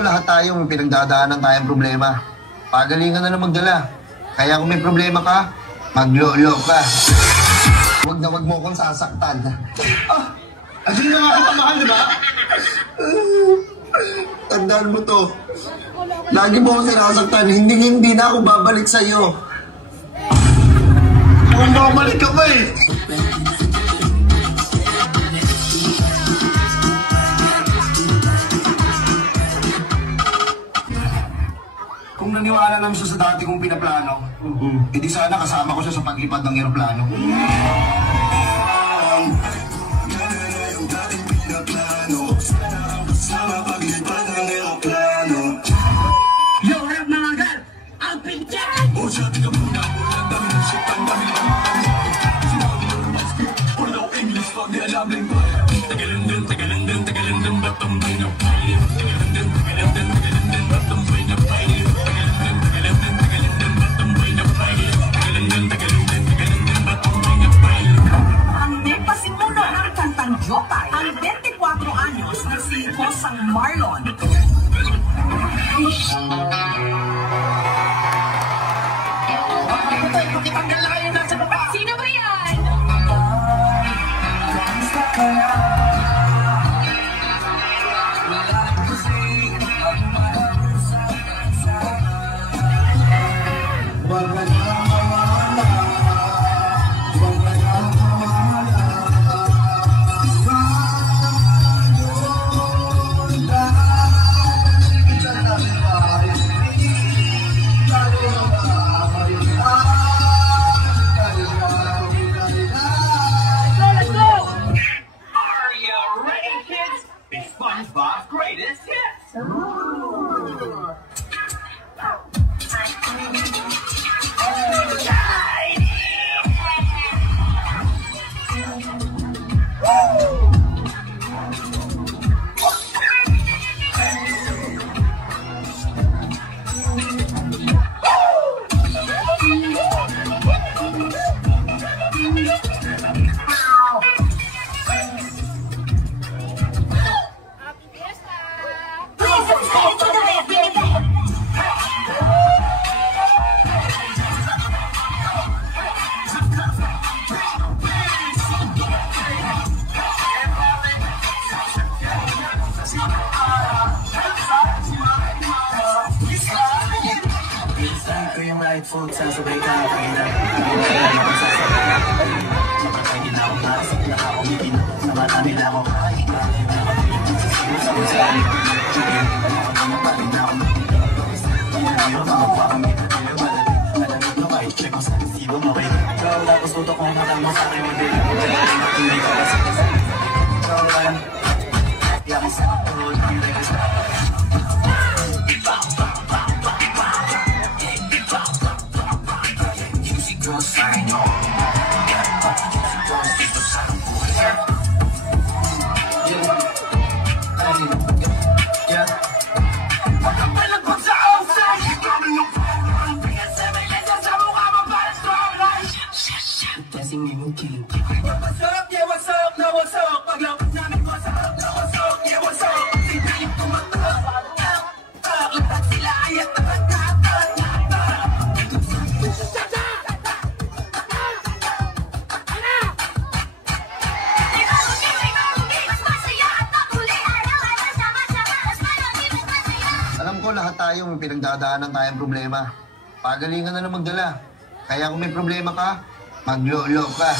ko, lahat tayo may pinagdadaanan tayong problema. Pagalingan na lang magdala. Kaya kung may problema ka, maglolo ka. Huwag na huwag mo akong sasaktan. Hindi na nga kita mahal, di ba? Tandaan mo to. Lagi mo akong sinasaktan. Hindi na ako babalik sa'yo. Kung babalik ka pa eh. Kung naniwala naman siya sa dati kong pinaplano, edi sana kasama ko siya sa paglipad ng eroplano. Yo, rap mga gal! Ang pinjan! Ang 24 anyos na si Kosang Marlon. Pakitanggal na kayo nasa baba. Sino ba yan? SpongeBob's greatest hits. Food sa sabay ka nakakita. Kaya makasasabay ka. Makakagin ako na sa pinakakumitin. Sa marami na ako kahit na. Sa kung saan. Nakagana pa rin ako. Ayaw na magpakamit. Ayaw balat. Malamit mo kahit check mo sa resibo mo kayo. Ikaw tapos tutok kong hatang mo sa akin mag-date. Hindi ka kasi kasi. Ikaw lang. Yang sa tulad. Hindi ka sa lahat tayo may pinagdadaanan tayong problema. Pagalingan na lang magdala. Kaya kung may problema ka, maglolo ka.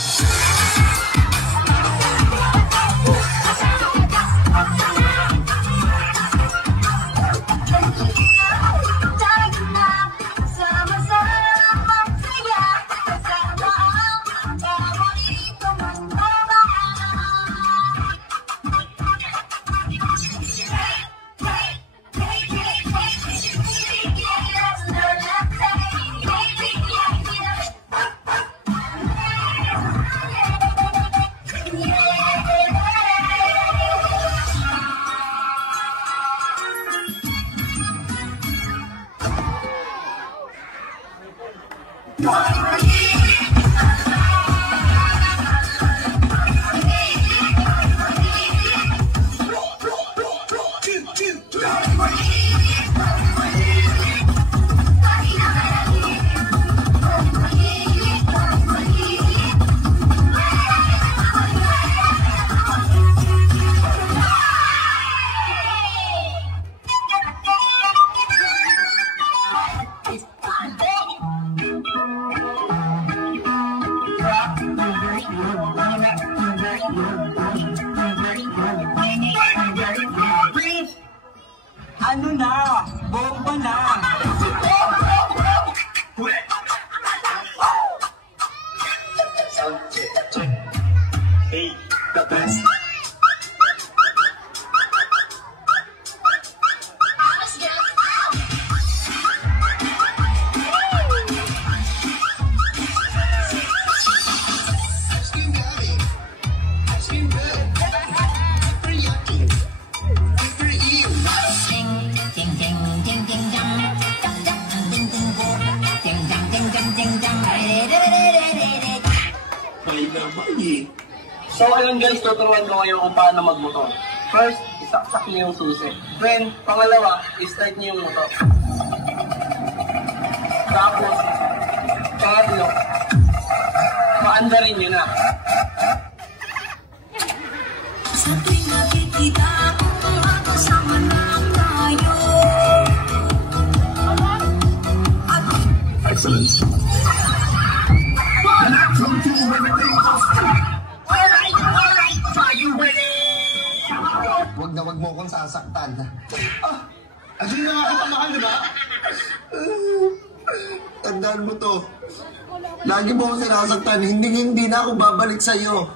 Right. Ano na? Bomba na! Hey, the best. So ayun guys, tuturuan ko ngayon kung paano magmotor. First, isaksak niyo yung susi. Then, pangalawa, i-start niyo yung motor. Tapos, pangatlo, paandarin niyo na. Sa tuwing nakikita kung makasama na tayo. Excellent. Wag mo akong sasaktan. Ayun na nga kita mahal, di ba? Tandaan mo to. Lagi mo akong sinasaktan, hindi na ako babalik sa'yo.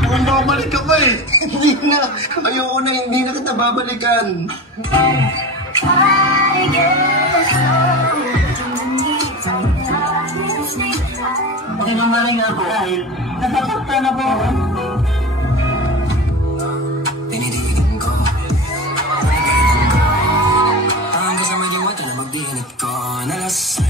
Mukhang babalik ka pa eh. Hindi na. Ayoko na, hindi na kita babalikan. Sinungaling ako dahil nasasaktan na po ako. Tinitigan ko hanggang sa maging wata na magdinig ko nalasing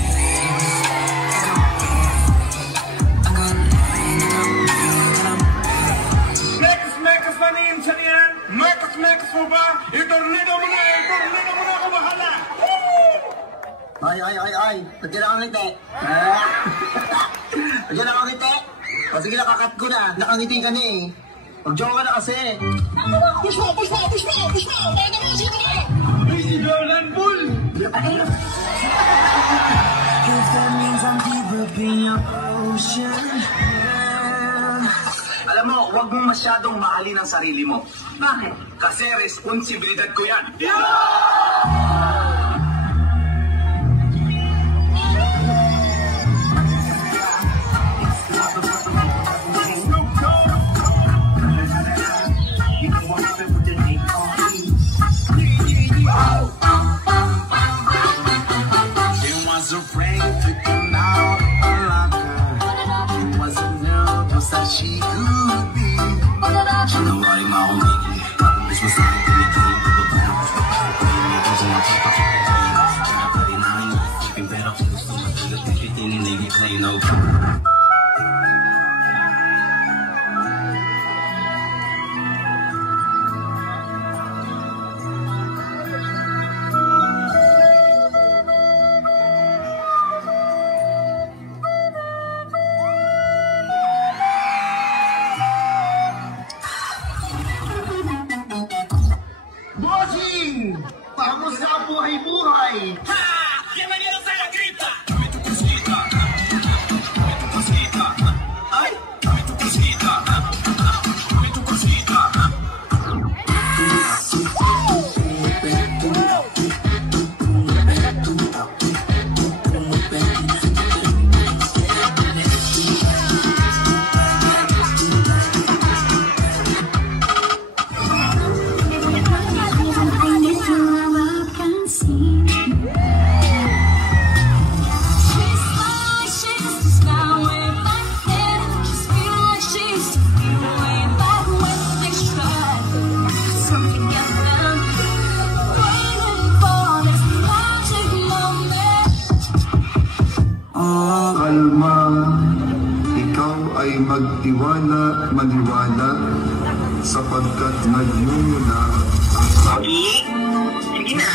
Mekas pa ni Insan yan. Mekas mo ba? I-tornado mo na ako bahala. Ay. Pagyan na kang ngiti. Pagyan na kang ngiti. O sige, nakakat ko na. Nakangiti ka na eh. Mag-joke ka na kasi. Push mo! Bakit ako sino ka? Ay, si Jordan Bull! Alam mo, huwag mong masyadong mahalin ang sarili mo. Bakit? Kasi responsibilidad ko yan. Bossing! Kamusta ang buhay-buhay? Magtiwala sapagkat nagmumula ang Sige na.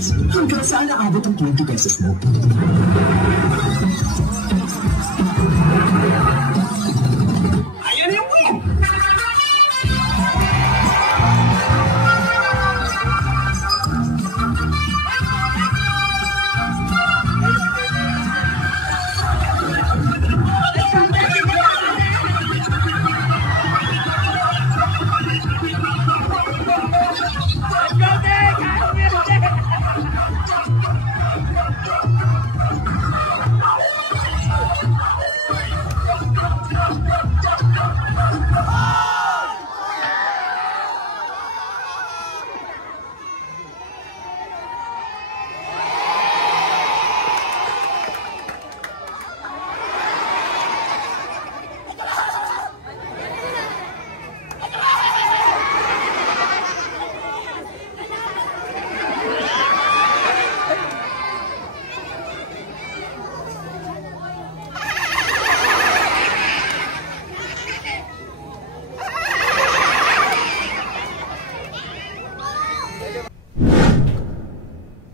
tickets. Hanggang saan naabot ang 20 pesos mo? Ayan yung win!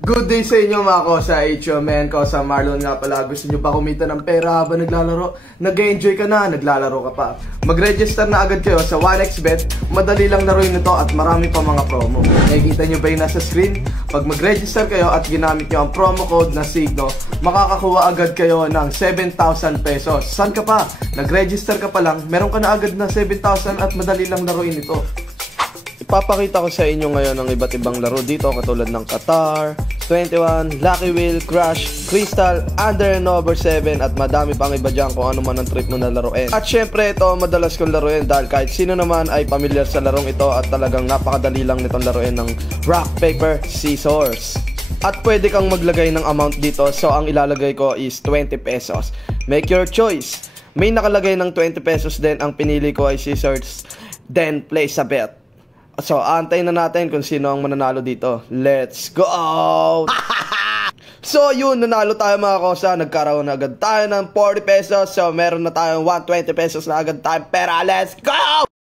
Good day sa inyo mga kosa, HOMN, kosa Marlon nga pala. Gusto nyo ba kumita ng pera habang naglalaro? Nag-enjoy ka na, naglalaro ka pa. Mag-register na agad kayo sa 1xBet. Madali lang laruin ito at marami pa mga promo. Nakikita nyo ba yung nasa screen? Pag mag-register kayo at ginamit nyo ang promo code na Signo, makakakuha agad kayo ng 7,000 pesos. Saan ka pa? Nag-register ka pa lang, meron ka na agad na 7,000 at madali lang laruin ito. Ipapakita ko sa inyo ngayon ang iba't ibang laro dito katulad ng Qatar, 21, Lucky Wheel, Crush, Crystal, Under and Over 7 at madami pang iba dyan kung ano man ang trip mo na laruin. At syempre ito madalas kong laruin dahil kahit sino naman ay pamilyar sa larong ito at talagang napakadali lang nitong laruin ng Rock, Paper, Scissors. At pwede kang maglagay ng amount dito, so ang ilalagay ko is 20 pesos. Make your choice. May nakalagay ng 20 pesos din, ang pinili ko ay Scissors, then place a bet. So, antayin na natin kung sino ang mananalo dito. Let's go! So, yun, nanalo tayo mga kosa. Nagkaroon na agad tayo ng 40 pesos. So, meron na tayong 120 pesos na agad tayong pera. Let's go!